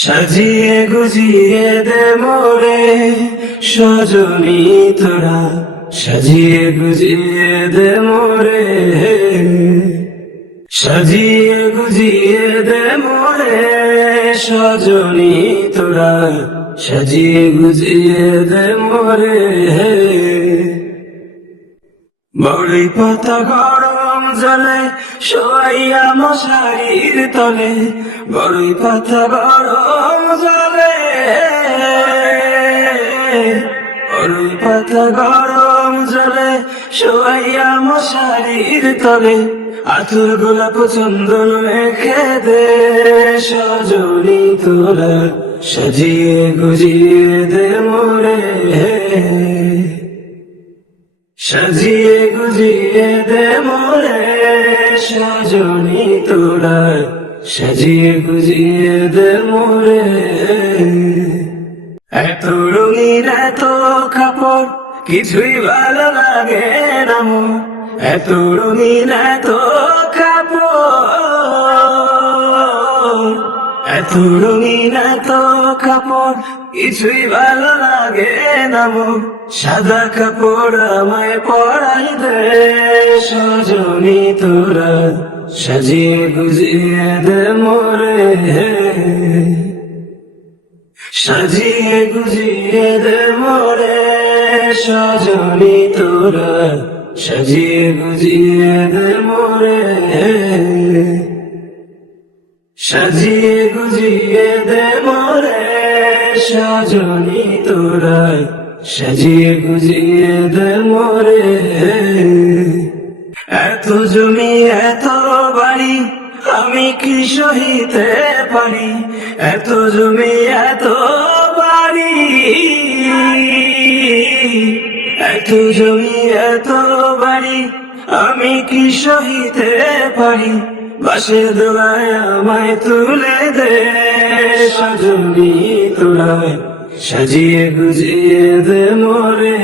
সাজিয়ে গুজিয়ে দে মোরে সজনী তোরা, সাজিয়ে গুজিয়ে দে মোরে, সাজিয়ে গুজিয়ে দে মোরে সজনী তোরা, সাজিয়ে গুজিয়ে দে মোরে। বড়ই পাতা গরম জলে শোয়াইয়া মশারির তলে, বড়ই পাতা গরম জলে, বড়ই পাতা গরম জলে শোয়াইয়া মশারির তলে, আতুর গোলাপ চন্দন মেখে দে সজনী তোরা, সাজিয়ে গুজিয়ে দে মোরে, সাজিয়ে গুজিয়ে দে মোরে সজনী তোরা, সাজিয়ে গুজিয়ে দে মোরে। এত রঙিন এত কাপড় কিছুই ভালো লাগে না মোর, এত রঙিন এত কাপড়, এত রঙিন এত কাপড় কিছুই ভালো লাগে না মোর, সাদা কাপড় আমায় পরাই দে সজনী তোরা, সাজিয়ে গুজিয়ে দে মোরে, সাজিয়ে গুজিয়ে দে মোরে সজনী তোরা, সাজিয়ে গুজিয়ে দে মোরে, সাজিয়ে গুজিয়ে দে মোরে সজনী তোরা, সাজিয়ে গুজিয়ে দে মোরে। এত জমি এত বাড়ি আমি কি সহিতে পারি, এত জমি এত বাড়ি, এত জমি এত বাড়ি আমি কি সহিতে পারি, বাঁশের দোলায় আমায় তুলে দে সজনী তোরা, সাজিয়ে গুজিয়ে দে মোরে।